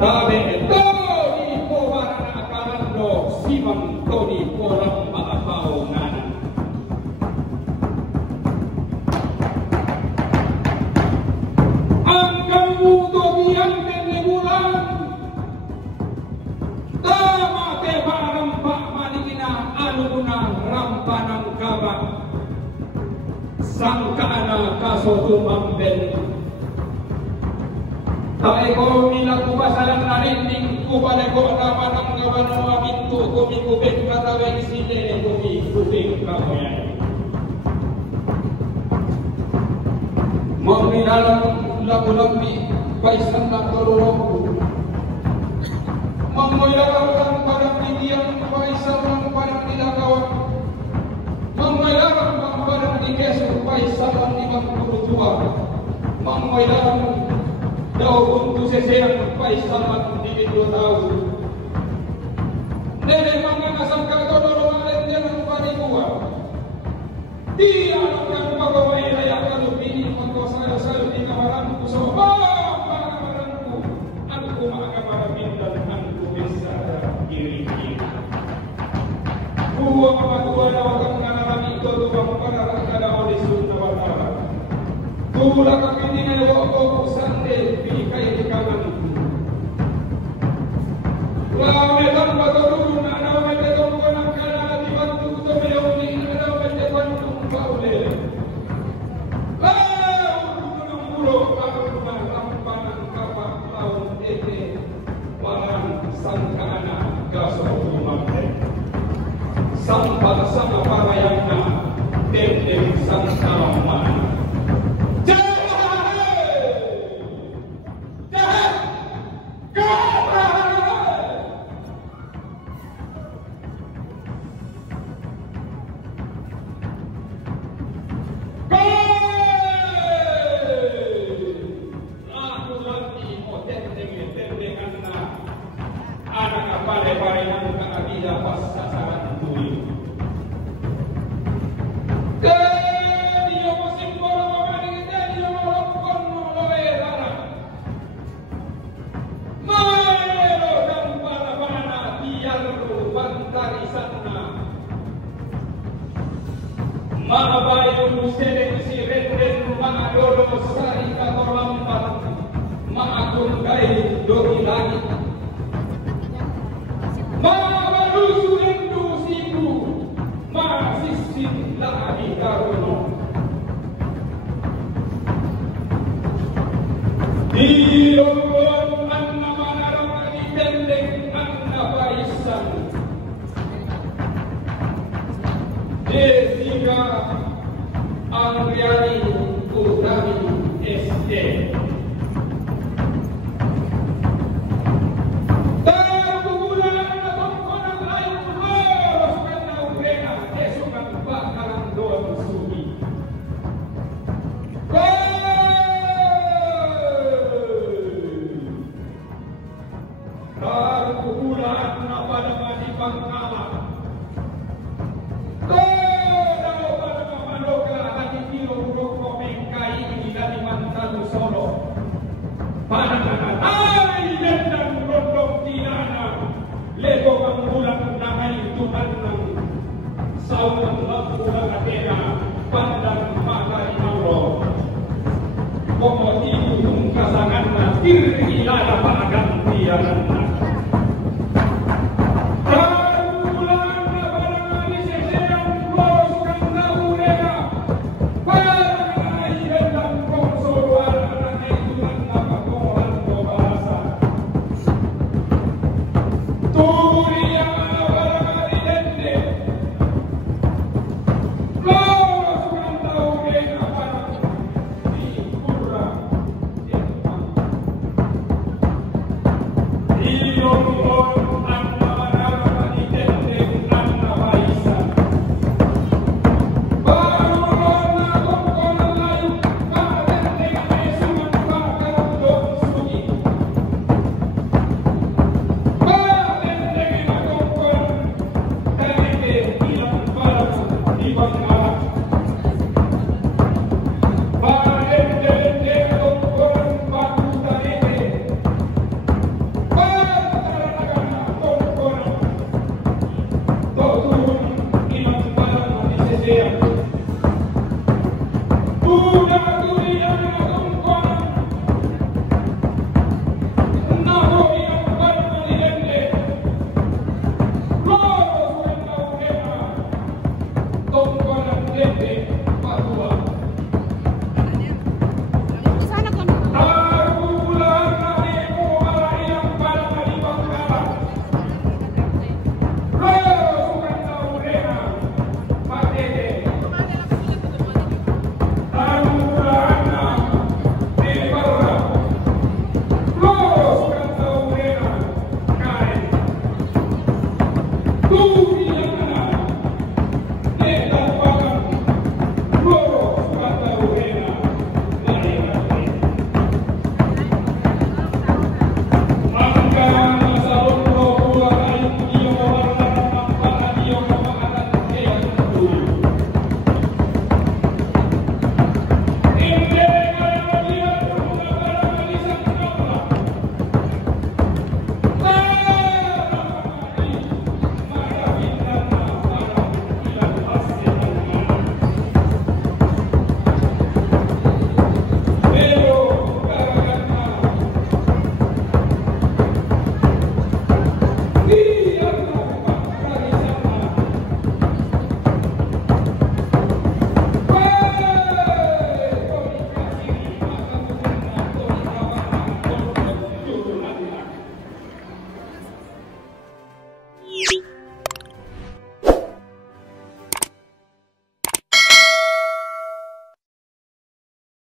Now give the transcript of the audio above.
Tabe Tony po warana akarando Simon Tony po lang maakaw nanan. Ang kamuto biyang penimulan tama te parampa manikina ano na rampa ng kaba sangkaana kaso tumamben. Tapi ko nila ko basalan na rinding ko pala ko naman ang gawa ng mga pinto kumikubik katawag sila kumikubik kamoyan. Mamilalang labu-lambi paisan na kolorong mamilalang parang bigyan paisan ng parang nilagawan mamilalang parang dikeso paisan ng ibang kurutua mamilalang daw untuk seseyang paisaman di video tahu. Nene mga kasangka todo malen dia ng panigua. Dia akan pagawai raya kalau bini pagkosaya saya di kamaranku so kamaranku aku makamaran dan aku bisa diri. Dua dua akan mengalami itu dua para ada oleh Sunda Watara. Dua kami ini lewat sande kai di kanan. Wah, medan baturu na na medan ko na kana di bantu to meoni na medan bantu baule. Ah, unang mulo ako ang kapag laon ete walang sangkana gaso umate. Sampal sama parayan na dem sangkama. Maabayong si Ren mga lolo sa ikatorlampat maakungkay dori langit maabalusulendu siku maasisin lagi karono dilolong anna manarang ditendeng anna paisan Jessica Andriani Utami SD. Terbulan na tungkol ng ayong los na urena esukan bakalang doon sugi. Terbulan na padaman di pangkala. Ay, lendang rondong tinana lego panggulang na ay tuhan ng sawang lampulang atena pandang matay mauro komotibo yung kasangan na tirgilala pagagantiyan na Ilong